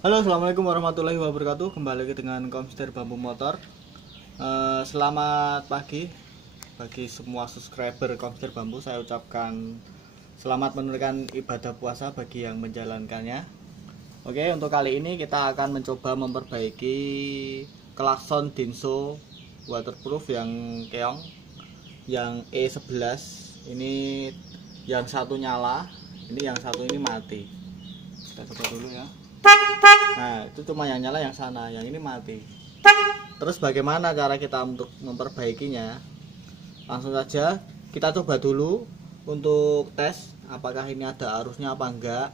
Halo, assalamualaikum warahmatullahi wabarakatuh. Kembali lagi dengan Komster Bambu Motor. Selamat pagi bagi semua subscriber Komster Bambu. Saya ucapkan selamat menunaikan ibadah puasa bagi yang menjalankannya. Oke, untuk kali ini kita akan mencoba memperbaiki klakson Denso waterproof yang keong, yang E11. Ini yang satu nyala, ini yang satu ini mati. Kita coba dulu ya. Nah, itu cuma yang nyala yang sana, yang ini mati. Terus bagaimana cara kita untuk memperbaikinya? Langsung saja kita coba dulu untuk tes apakah ini ada arusnya apa enggak.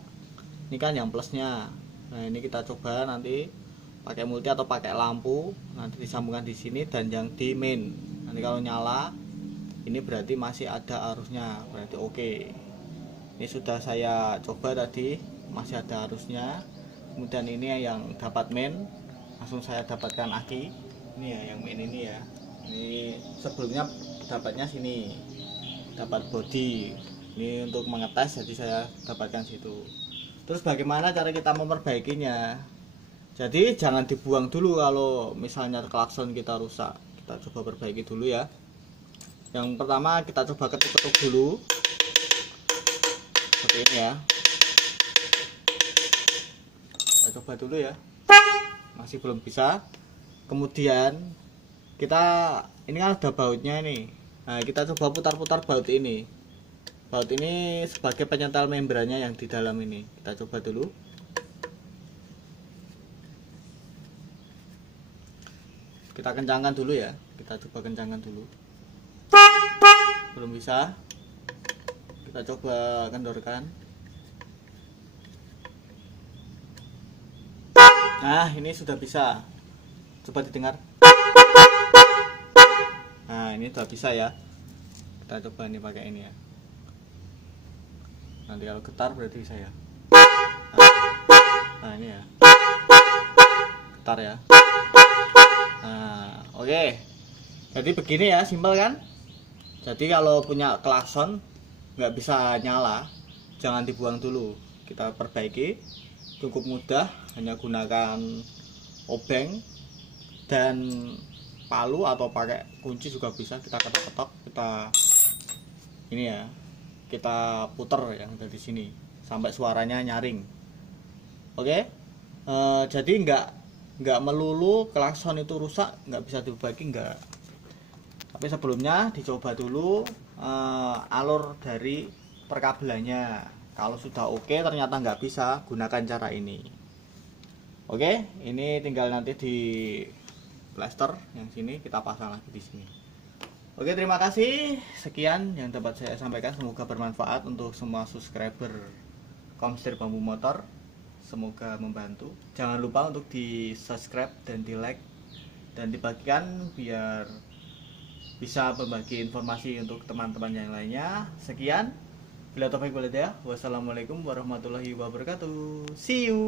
Ini kan yang plusnya. Nah, ini kita coba nanti pakai multi atau pakai lampu, nanti disambungkan di sini, dan yang di main. Nanti kalau nyala, ini berarti masih ada arusnya, berarti oke. Ini sudah saya coba tadi, masih ada arusnya. Kemudian ini yang dapat main, langsung saya dapatkan aki. Ini ya yang main ini ya. Ini sebelumnya dapatnya sini, dapat body. Ini untuk mengetes, jadi saya dapatkan situ. Terus bagaimana cara kita memperbaikinya? Jadi jangan dibuang dulu kalau misalnya klakson kita rusak. Kita coba perbaiki dulu ya. Yang pertama kita coba ketuk-ketuk dulu, seperti ini ya. Kita coba dulu ya, masih belum bisa. Kemudian kita, ini kan ada bautnya nih. Nah, kita coba putar-putar baut ini. Baut ini sebagai penyental membrannya yang di dalam ini. Kita coba dulu. Kita kencangkan dulu ya. Kita coba kencangkan dulu. Belum bisa. Kita coba kendorkan. Nah, ini sudah bisa. Coba didengar. Nah, ini sudah bisa ya. Kita coba ini pakai ini ya. Nanti kalau getar berarti bisa ya. Nah, ini ya. Getar ya. Nah, oke. Jadi begini ya, simpel kan? Jadi kalau punya klakson nggak bisa nyala, jangan dibuang dulu. Kita perbaiki. Cukup mudah, hanya gunakan obeng dan palu atau pakai kunci juga bisa. Kita ketok-ketok, kita ini ya, kita puter yang ada di sini sampai suaranya nyaring. Oke. Jadi nggak melulu klakson itu rusak nggak bisa diperbaiki, nggak. Tapi sebelumnya dicoba dulu alur dari perkabelannya. Kalau sudah oke ternyata nggak bisa, gunakan cara ini. Oke, ini tinggal nanti di plester yang sini kita pasang lagi di sini. Oke, terima kasih. Sekian yang dapat saya sampaikan, semoga bermanfaat untuk semua subscriber Komster Bambu Motor. Semoga membantu. Jangan lupa untuk di subscribe dan di like dan dibagikan biar bisa berbagi informasi untuk teman-teman yang lainnya. Sekian. Bila taufik wal hidayah. Wassalamualaikum warahmatullahi wabarakatuh. See you.